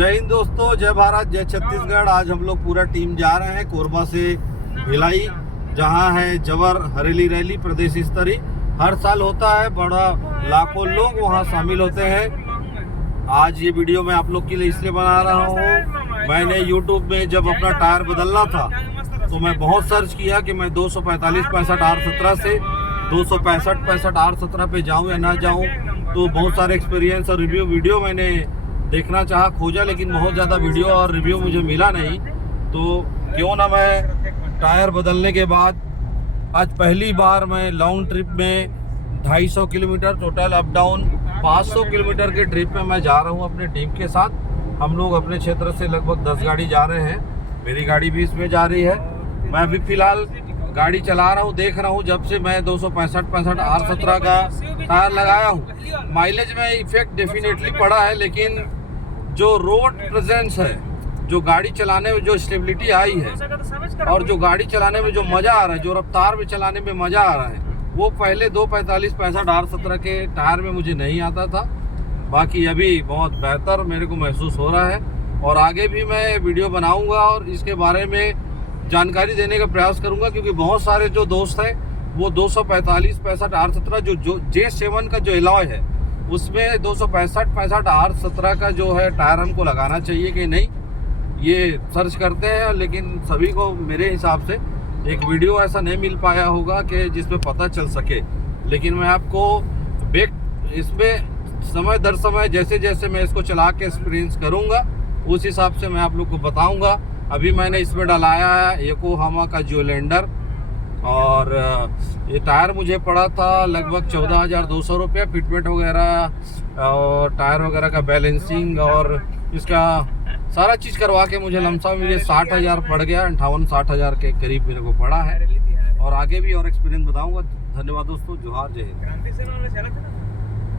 जय हिंद दोस्तों, जय भारत, जय छत्तीसगढ़। आज हम लोग पूरा टीम जा रहे हैं कोरबा से भिलाई, जहां है जवर हरेली रैली प्रदेश स्तरीय। हर साल होता है, बड़ा लाखों लोग वहां शामिल होते हैं। आज ये वीडियो मैं आप लोग के लिए इसलिए बना रहा हूँ, मैंने YouTube में जब अपना टायर बदलना था तो मैं बहुत सर्च किया कि मैं 245/65 R17 से 265/65 R17 पे जाऊँ या ना जाऊँ। तो बहुत सारे एक्सपीरियंस और रिव्यू वीडियो मैंने देखना चाहा, खोजा, लेकिन बहुत ज़्यादा वीडियो और रिव्यू मुझे मिला नहीं। तो क्यों ना मैं टायर बदलने के बाद आज पहली बार मैं लॉन्ग ट्रिप में 250 kilometre total up down 500 kilometre के ट्रिप में मैं जा रहा हूँ अपने टीम के साथ। हम लोग अपने क्षेत्र से लगभग 10 गाड़ी जा रहे हैं, मेरी गाड़ी भी इसमें जा रही है। मैं अभी फ़िलहाल गाड़ी चला रहा हूँ, देख रहा हूँ जब से मैं 265/65 R17 का टायर लगाया हूँ, माइलेज में इफेक्ट डेफिनेटली पड़ा है, लेकिन जो रोड प्रेजेंस है, जो गाड़ी चलाने में जो स्टेबिलिटी आई है और जो गाड़ी चलाने में जो मज़ा आ रहा है, जो रफ्तार में चलाने में मज़ा आ रहा है, वो पहले 245/65 R17 के टायर में मुझे नहीं आता था। बाकी अभी बहुत बेहतर मेरे को महसूस हो रहा है और आगे भी मैं वीडियो बनाऊंगा और इसके बारे में जानकारी देने का प्रयास करूंगा, क्योंकि बहुत सारे जो दोस्त हैं वो 245/65 R17 जो J7 का जो एलॉय है उसमें 265/65 R17 का जो है टायर हमको लगाना चाहिए कि नहीं, ये सर्च करते हैं। लेकिन सभी को मेरे हिसाब से एक वीडियो ऐसा नहीं मिल पाया होगा कि जिसमें पता चल सके। लेकिन मैं आपको इसमें समय दर समय जैसे जैसे मैं इसको चला के एक्सपीरियंस करूँगा उस हिसाब से मैं आप लोग को बताऊँगा। अभी मैंने इसमें डलाया है योकोहामा का जोलैंडर और ये टायर मुझे पड़ा था लगभग 14,200 रुपये। फिटमेंट वगैरह और टायर वगैरह का बैलेंसिंग और इसका सारा चीज़ करवा के मुझे लमसम मुझे 60,000 पड़ गया, 58-60,000 के करीब मेरे को पड़ा है। और आगे भी और एक्सपीरियंस बताऊंगा। धन्यवाद दोस्तों, जोहार, जय हिंद।